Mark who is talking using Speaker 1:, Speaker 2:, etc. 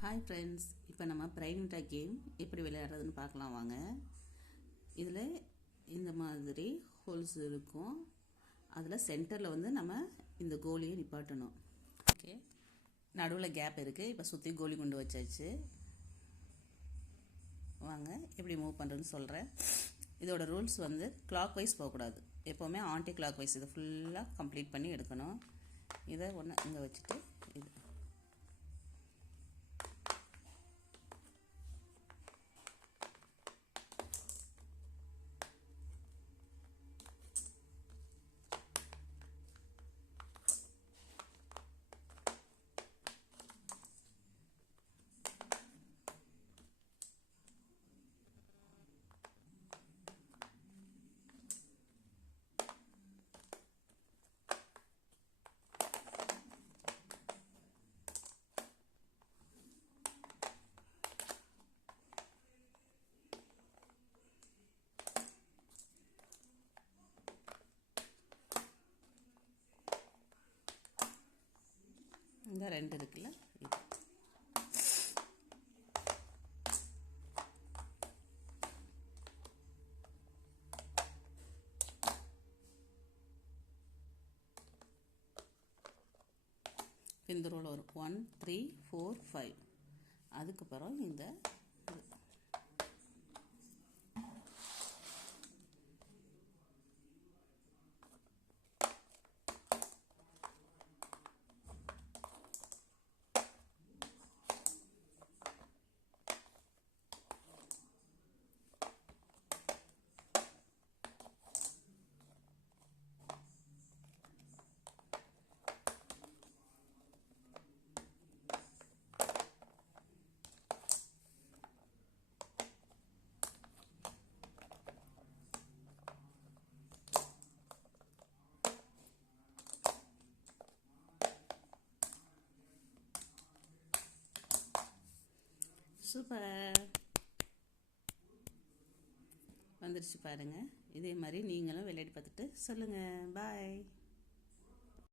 Speaker 1: Hi friends இப்போ நம்ம பிரைனிட்டா game எப்படி விளையாடுறதுன்னு பார்க்கலாம் வாங்க. இதில் இந்த மாதிரி ஹோல்ஸ் இருக்கும். அதில் சென்டரில் வந்து நம்ம இந்த கோலியை நிப்பாட்டணும். ஓகே நடுவில் கேப் இருக்குது இப்போ சுற்றி கோலி கொண்டு வச்சாச்சு. வாங்க எப்படி மூவ் பண்ணுறதுன்னு சொல்கிறேன் இதோட ரூல்ஸ் வந்து கிளாக் வைஸ் போகக்கூடாது. எப்போவுமே ஆன்டி கிளாக் வைஸ் இதை ஃபுல்லாக கம்ப்ளீட் பண்ணி எடுக்கணும். இதை ஒன்று இங்கே வச்சுட்டு இது. இந்த ரெண்டு இருக்குல்ல? இது. இந்த ரோல் வரும். ஒன் த்ரீ ஃபோர் ஃபைவ் அதுக்கப்புறம் இந்த சூப்பர் வந்துருச்சு பாருங்கள் இதே மாதிரி நீங்களும் விளையாடி பார்த்துட்டு சொல்லுங்கள் பாய்